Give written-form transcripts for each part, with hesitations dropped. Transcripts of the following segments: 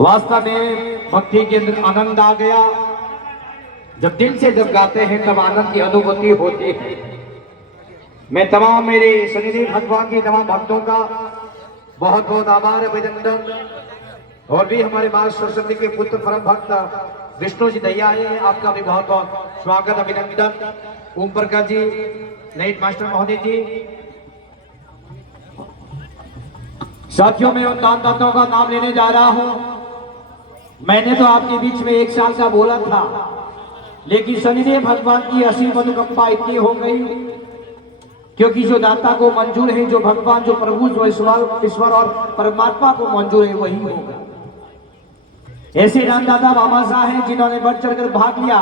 वास्तव में भक्ति के अंदर आनंद आ गया। जब दिल से जब गाते हैं तब आनंद की अनुभूति होती है। मैं तमाम मेरे शनिदेव भगवान के तमाम भक्तों का बहुत बहुत आभार अभिनंदन, और भी हमारे मां सरस्वती के पुत्र परम भक्त विष्णु जी दैया है, आपका भी बहुत बहुत स्वागत अभिनंदन। ओम प्रकाश जी, नाइट मास्टर महोदय जी। साथियों, मैं उन दानदाताओं का नाम लेने जा रहा हूं। मैंने तो आपके बीच में 1 साल का बोला था, लेकिन शनिदेव भगवान की असीम अनुकंपा इतनी हो गई, क्योंकि जो दाता को मंजूर है, जो भगवान, जो प्रभु, जो ईश्वर और परमात्मा को मंजूर है, वही होगा। ऐसे दानदाता बाबा साहब हैं जिन्होंने बढ़ चढ़कर भाग लिया,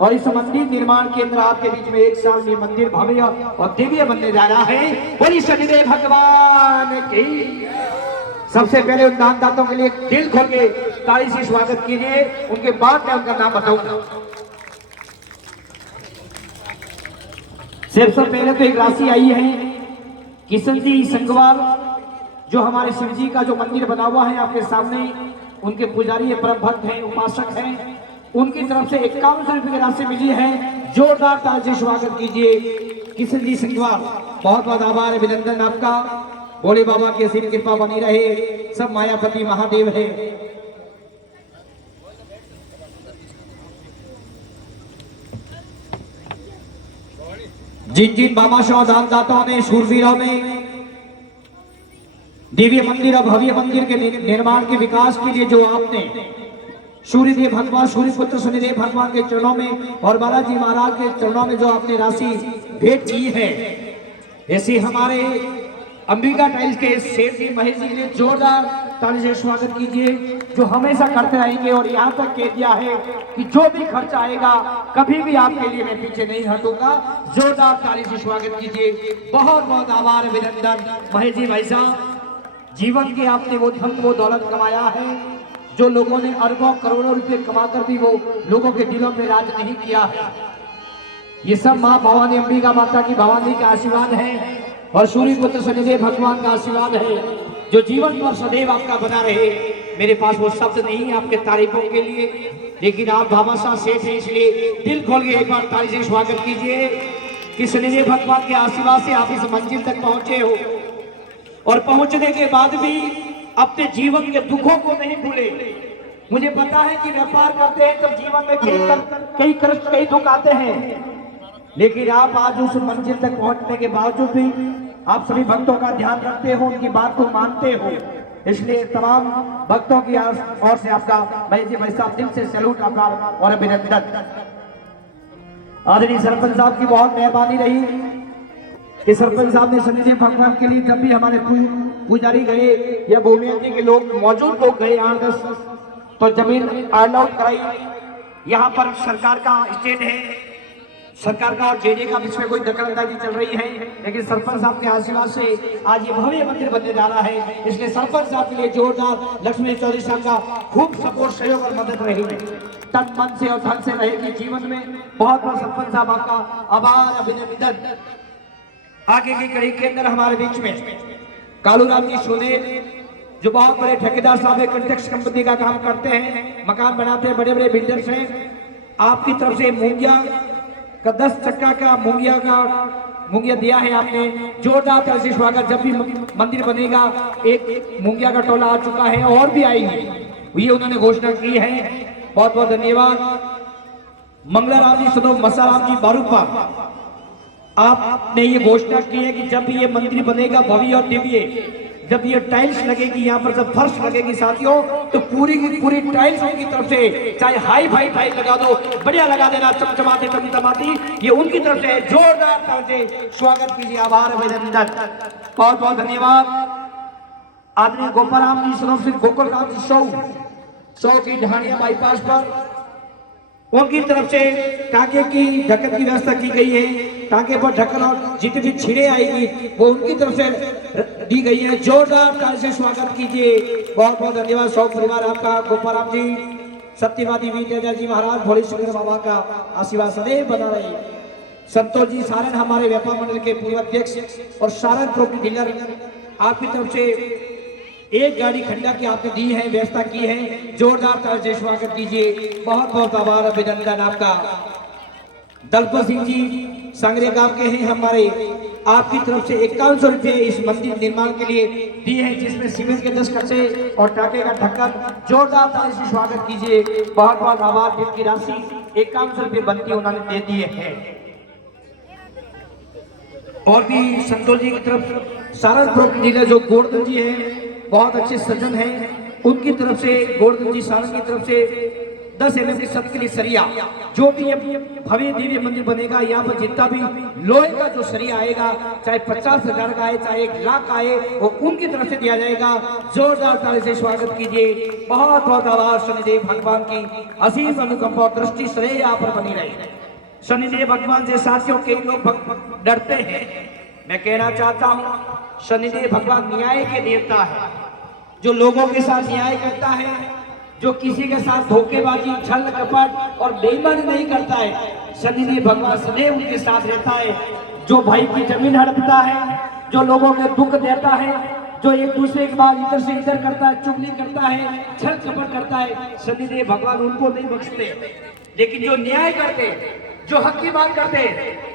और इस मंदिर निर्माण के अंदर आपके बीच में 1 साल में मंदिर भव्य और दिव्य बनने जा रहा है। बोलिए शनिदेव भगवान की। सबसे पहले उन दानदाताओं के लिए दिल खोल के ताली से स्वागत कीजिए, उनके बाद मैं उनका नाम बताऊंगा। सबसे पहले तो एक राशि आई है किशन जी संगवाल, जो हमारे शिव जी का जो मंदिर बना हुआ है आपके सामने, उनके पुजारी परम भक्त हैं, उपासक हैं, उनकी तरफ से 51 रुपए की राशि मिली है। जोरदार ताली से स्वागत कीजिए किशन जी संगवाल। बहुत बहुत आभार अभिनंदन आपका। भोले बाबा की असीम कृपा बनी रहे, सब मायापति महादेव है। जिन जिन बाबा शाह दानदाताओं ने, शूरवीरों ने दिव्य मंदिर और भव्य मंदिर के निर्माण के विकास के लिए जो आपने सूर्यदेव भगवान, सूर्यपुत्र शनिदेव भगवान के चरणों में और बालाजी महाराज के चरणों में जो आपने राशि भेंट की है, ऐसे हमारे अंबिका टाइल्स के सेठ जी महेश जी ने जोरदार ताली से स्वागत कीजिए, जो हमेशा करते रहेंगे और यहाँ तक कह दिया है कि जो भी खर्च आएगा कभी भी आपके लिए मैं पीछे नहीं हटूंगा। जोरदार ताली से स्वागत कीजिए। बहुत बहुत आभार अभिनंदन महेश जी भाई साहब। जीवन के आपने वो धन, वो दौलत कमाया है, जो लोगों ने अरबों करोड़ों रुपए कमाकर भी वो लोगों के दिलों में राज नहीं किया है। ये सब माँ भवानी, अंबिका माता की भवानी का आशीर्वाद है और सूर्यपुत्र शनिदेव भगवान का आशीर्वाद है, जो जीवन पर सदैव आपका बना रहे। मेरे पास वो शब्द नहीं है आपके तारीफों के लिए, लेकिन आप बाबा साहब सेठ हैं, इसलिए दिल खोल के एक बार ताली से स्वागत कीजिए कि शनिदेव भगवान के आशीर्वाद से आप इस मंजिल तक पहुंचे हो, और पहुंचने के बाद भी अपने जीवन के दुखों को नहीं भूले। मुझे पता है कि व्यापार करते हैं तो जीवन में कई कष्ट, कई दुख आते हैं, लेकिन आप आज उस मंजिल तक पहुंचने के बावजूद भी आप सभी भक्तों का ध्यान रखते हो, उनकी बात को मानते हो। इसलिए तमाम भक्तों की ओर से आपका भाई जी भाई साहब दिल से सैल्यूट, आभार और अभिनंदन। आदरणीय सरपंच साहब की बहुत मेहरबानी रही कि सरपंच साहब ने शनिदेव भगवान के लिए जब भी हमारे पुजारी गए या भूमिया जी के लोग, मौजूद लोग गए 8-10, तो जमीन आउट कराई। यहाँ पर सरकार का स्टैंड है, सरकार का और जेडी का बीच में कोई दखलंदाजी चल रही है, लेकिन सरपंच साहब के आशीर्वाद से आज ये भव्य मंदिर बनने जा रहा है। इसलिए सरपंच साहब के लिए जोरदार लक्ष्मी चौधरी साहब का खूब सपोर्ट, सहयोग और मदद रहेगी, तन मन से और धन से रहेगी जीवन में। बहुत बहुत सरपंच साहब आपका आभार अभिनंदन। आगे की कड़ी के अंदर हमारे बीच में कालूराम जी सोनेल, जो बहुत बड़े ठेकेदार साहब है, कंस्ट्रक्शन कंपनी का काम करते हैं, मकान बनाते हैं, बड़े बड़े बिल्डर्स हैं। आपकी तरफ से मूंगिया का 10 चक्का का मूंगिया दिया है आपने। जोरदार तरह से स्वागत। जब भी मंदिर बनेगा एक मूंगिया का टोला आ चुका है और भी आएंगे, ये उन्होंने घोषणा की है। बहुत बहुत धन्यवाद। मंगलाराम जी सदो मसाराम जी बारूपा, आपने ये घोषणा की है कि जब भी ये मंदिर बनेगा भव्य और दिव्य, जब ये टाइल्स लगेगी, यहाँ पर जब फर्श लगेगी साथियों, तो पूरी की पूरी टाइल्स उनकी तरफ से, चाहे हाई फाई टाइल लगा दो, बढ़िया लगा देना, चमचमाती चमचमाती, ये उनकी तरफ से जोरदार तरह से स्वागत कीजिए। आभार अभिनंदन, बहुत बहुत धन्यवाद। आदरणीय गोपाराम जी सरोफ सिंह, गोकुल राम जी सौ की ढाणिया बाईपास पर, उनकी तरफ से टांके की ढक्कन की व्यवस्था की गई है। टांके पर ढक्कन और जितनी भी छिड़े आएगी वो उनकी तरफ से दी गई है। जोरदार ताली से स्वागत कीजिए। बहुत बहुत धन्यवाद। सौ परिवार आपका, गोपाराम जी, सत्यवादी वीर जी महाराज, भोले शंकर बाबा का आशीर्वाद सदैव बना रहे। संतोष जी सारण हमारे व्यापार मंडल के पूर्व अध्यक्ष और सारण प्रॉपर्टी डीलर, आपकी तरफ से एक गाड़ी खंडा की आपने दी है, व्यवस्था की है। जोरदार ताली से स्वागत कीजिए। बहुत बहुत आभार, अभिनंदन आपका। दलपत सिंह जी सांगरे गांव के हैं हमारे, आपकी तरफ से 5100 रुपये इस मंदिर निर्माण के लिए दिए हैं, जिसमें सीमेंट के 10 कट्टे और टाके का ढक्कन। जोरदार ताली से स्वागत कीजिए। बहुत बहुत आभार। जिनकी राशि 5100 रुपये बनती है उन्होंने दे दिए हैं। और भी संतोष जी की तरफ सहारनपुर जिले जो गोवर्धन जी हैं, बहुत अच्छे सज्जन हैं, उनकी तरफ से गोवर्धन जी सारण की तरफ से 10 mm की सत के लिए सरिया, जो भी ये भव्य दिव्य मंदिर बनेगा, यहाँ पर जितना भी लोहे का जो सरिया आएगा, चाहे 50,000 का आए चाहे 1 लाख का आए, वो उनकी तरफ से दिया जाएगा। जोरदार ताली से स्वागत कीजिए। बहुत बहुत आभार। शनिदेव भगवान की असीम अनुकंपा और दृष्टि सदैव यहाँ पर बनी रहे। शनिदेव भगवान से साथियों के लोग डरते हैं। मैं कहना चाहता हूँ, शनिदेव भगवान न्याय के देवता है, जो लोगों के साथ न्याय करता है, जो किसी के साथ धोखेबाजी, छल कपट और बेईमानी नहीं करता है। शनिदेव भगवान सदैव उनके साथ रहता है। जो भाई की जमीन हड़पता है, जो लोगों के दुख देता है, जो एक दूसरे के बाद इधर से इधर करता है, चुगली करता है, छल कपट करता है, शनिदेव भगवान उनको नहीं बख्शते। लेकिन जो न्याय करते, जो हक की बात करते,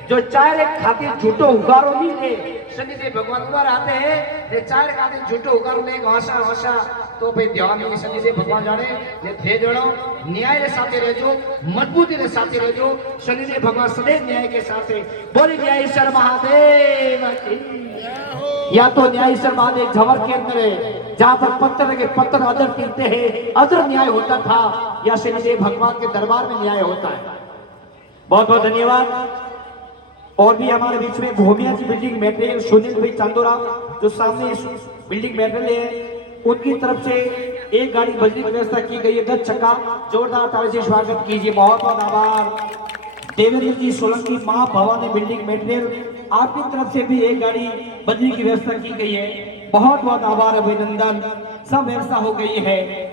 जो चाय खातिर झूठो उगारो नहीं ले, शनिदेव भगवान उधर आते हैं। चाय खातिर झूठो उगारो ले भाषा भाषा तो भाई ध्यान में शनिदेव भगवान जाने ये थे जड़ो न्याय के साथ रहजो, मजबूती के साथ रहजो। शनिदेव भगवान सदैव न्याय के साथ है। बोले न्यायेश्वर महादेव की। या तो न्यायेश्वर महादेव झवर के अंदर है, जहाँ पर पत्थर के पत्थर अदर टिकते हैं, अदर न्याय होता था, या शनिदेव भगवान के दरबार में न्याय होता है। बहुत बहुत धन्यवाद। और भी हमारे बीच में भूमिया जी बिल्डिंग मटेरियल सुनील भाई चांदोरा, जो सामने बिल्डिंग मटेरियल है, उनकी तरफ से एक गाड़ी बजरी की व्यवस्था की गई है, 10 चक्का। जोरदार ताली से स्वागत कीजिए। बहुत बहुत आभार। देवेंद्र जी सोलंकी, मां भवानी बिल्डिंग मटेरियल, आपकी तरफ से भी एक गाड़ी बजरी की व्यवस्था की गई है। बहुत बहुत आभार, अभिनंदन। सब व्यवस्था हो गई है।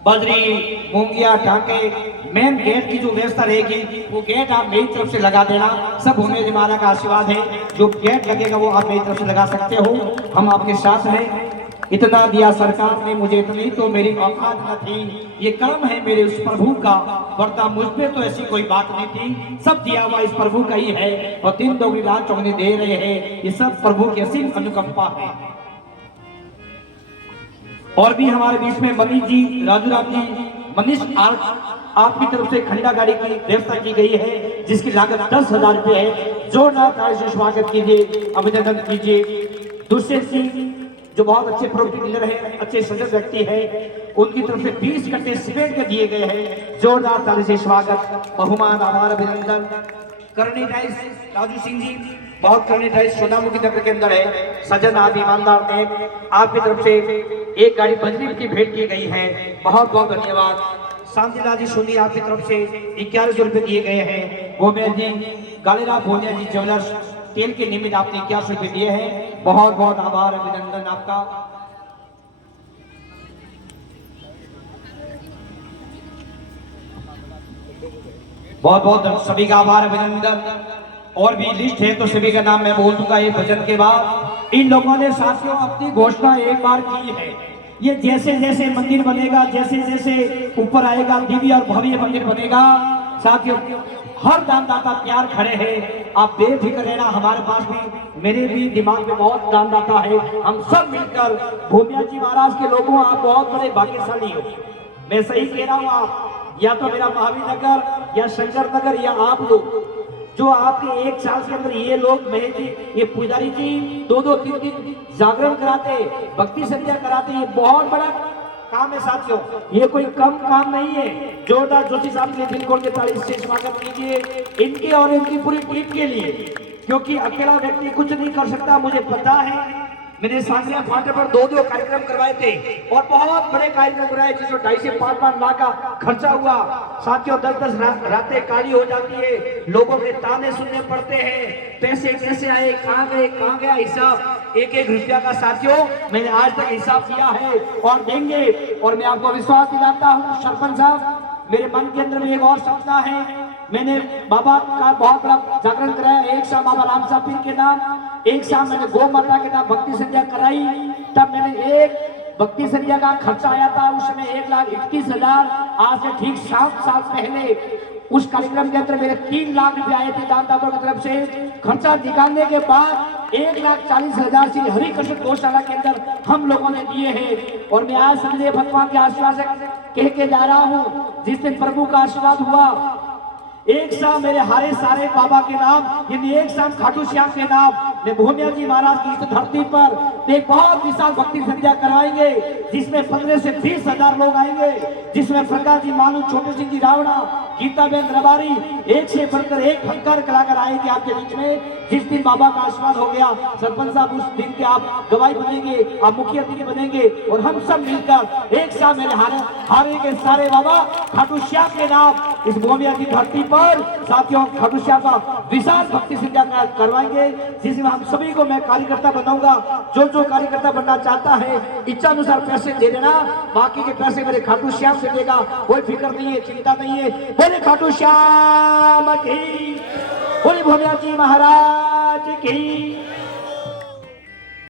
बजरी, मूंगिया, टांके, मेन गेट की जो व्यवस्था रहेगी, वो गेट आप मेरी तरफ से लगा देना। सब भूमि महाराज का आशीर्वाद है। जो गेट लगेगा वो आप मेरी तरफ से लगा सकते हो। हम आपके साथ हैं। इतना दिया सरकार ने मुझे, इतनी तो मेरी औकात न थी। ये कर्म है मेरे उस प्रभु का, वरना मुझ पे तो ऐसी कोई बात नहीं थी। सब दिया हुआ इस प्रभु का ही है, और 3 दोगुनी रात चौगुनी दे रहे हैं। ये सब प्रभु की असीम अनुकंपा है। और भी हमारे बीच में मनीष जी, राजू राम जी, मनीष आर्ट, आपकी तरफ से खंडा गाड़ी की व्यवस्था की गई है, जिसकी लागत 10,000 रुपये है। जोरदार ताली से स्वागत कीजिए, अभिनंदन कीजिए। दूसरे सिंह, जो बहुत अच्छे प्रॉपर्टी डीलर है, अच्छे सजग व्यक्ति है, उनकी तरफ से 20 कट्टे सीमेंट के दिए गए हैं। जोरदार ताली से स्वागत, बहुमान, आभार, अभिनंदन। करनी टाइल्स राजू सिंह जी, बहुत करनी टाइल्स सोनामुखी नगर के अंदर है, सजन आप ईमानदार ने, आपकी तरफ से एक गाड़ी बजरी की भेंट की गई है। बहुत बहुत धन्यवाद। शांतिलाल जी सोनी, आपकी तरफ से 1100 रुपये दिए गए हैं। भोमिया जी, गालीराम भोमिया जी ज्वेलर्स, तेल के निमित्त आपने 1100 रुपये दिए हैं। बहुत बहुत आभार, अभिनंदन आपका। बहुत बहुत सभी का आभार, अभिनंदन। और भी लिस्ट है तो सभी का नाम मैं बोल दूंगा ये भजन के बाद। इन लोगों ने साथियों अपनी घोषणा एक बार की है, ये जैसे जैसे मंदिर बनेगा, जैसे जैसे ऊपर आएगा, दिव्य और भव्य मंदिर बनेगा, साथियों हर दानदाता तैयार खड़े हैं। आप बेफिक्र रहना, हमारे पास भी, मेरे भी दिमाग में बहुत दानदाता है। हम सब मिलकर, भूमिया जी महाराज के लोगों, आप बहुत बड़े भाग्यशाली हो। मैं सही कह रहा हूँ, आप या तो मेरा महावीर नगर या शंकर नगर या आप लोग, जो आपके 1 साल के अंदर ये लोग महेश जी, ये पुजारी जी 2-2, 3-3 जागरण कराते, भक्ति संध्या कराते, ये बहुत बड़ा काम है साथियों, ये कोई कम काम नहीं है। जोरदार जोशी साहब के दिल खोल के ताली से स्वागत कीजिए इनके और इनकी पूरी टीम के लिए, क्योंकि अकेला व्यक्ति कुछ नहीं कर सकता। मुझे पता है, मैंने सांगरिया फाटे पर 2-2 कार्यक्रम करवाए थे, और बहुत बड़े कार्यक्रम कराए, जिसमें 2.5 से 5 लाख का खर्चा हुआ। साथियों 10-10 रातें काली हो जाती है, लोगों के ताने सुनने पड़ते हैं, पैसे कैसे आए, कहाँ गए, कहाँ गया हिसाब, 1-1 रुपया का साथियों मैंने आज तक हिसाब किया है और देंगे। और मैं आपको विश्वास दिलाता हूँ सरपंच साहब, मेरे मन के अंदर में एक और सपना है, मैंने बाबा का बहुत बड़ा जागरण कराया। एक शाम बाबा राम साहब पीर के नाम, एक शाम मैंने गौ माता के नाम भक्ति संध्या कराई। तब मैंने एक भक्ति संध्या का खर्चा आया था, उसमें 1,21,000। आज से ठीक 7 साल पहले उस कार्यक्रम के अंदर मेरे 3 लाख रुपए आए थे दान दाता की तरफ से। खर्चा निकालने के बाद 1,40,000 श्री हरिकृष्ण गौशाला के अंदर हम लोगों ने दिए हैं। और मैं आज सदैव भगवान के आशीर्वाद से कह के जा रहा हूँ, जिस दिन प्रभु का आशीर्वाद हुआ, एक शाम मेरे हारे सारे बाबा के नाम, यानी एक शाम खाटू श्याम के नाम, मैं भूमिया जी महाराज की इस धरती पर एक बहुत विशाल भक्ति संध्या करवाएंगे, जिसमें 15 से 20,000 लोग आएंगे, जिसमें प्रकाश जी मालू, छोटे सिंह जी रावणा, गीता बेन रबारी, एक से बढ़कर एक फनकार कलाकार आएंगे आपके बीच में। जिस दिन बाबा का आशीर्वाद हो गया, सरपंच साहब उस दिन के आप गवाही बनेंगे, आप मुखिया अतिथि बनेंगे, और हम सब मिलकर एक साथ मेरे हारे के सारे बाबा खाटू श्याम के नाम इस भूमिया की धरती पर साथियों खाटू श्याम का विशाल भक्ति संध्या करवाएंगे, जिसमें हम सभी को मैं कार्यकर्ता बनाऊंगा। जो कार्यकर्ता बनना चाहता है इच्छा अनुसार पैसे दे देना, बाकी के पैसे मेरे खाटू श्याम से देगा, कोई फिक्र नहीं है, चिंता नहीं है। बोले खाटू श्याम की, बोले भूमिया जी महाराज की।